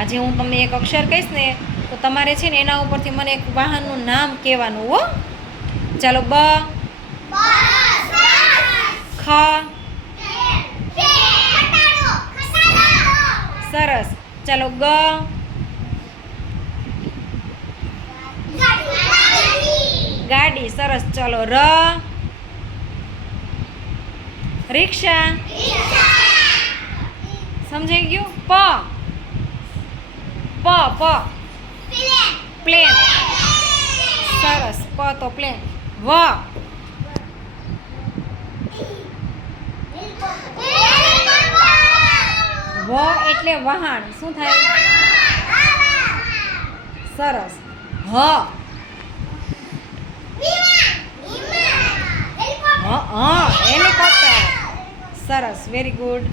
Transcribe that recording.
આજે હું તમને એક અક્ષર કહીશ ને તો તમારે છે ને એના ઉપરથી મને એક વાહનનું નામ કહેવાનું હો. ચાલો બ ખ સરસ. ચાલો ગ ગાડી સરસ. ચાલો ર રિક્ષા. સમજાઈ ગયું? પ. પ પ. પ્લેન સરસ. પ તો પ્લેન વ. વ એટલે વહાણ. શું થાય? સરસ. હ. હ હ. હેલિકોપ્ટર. સરસ. Very good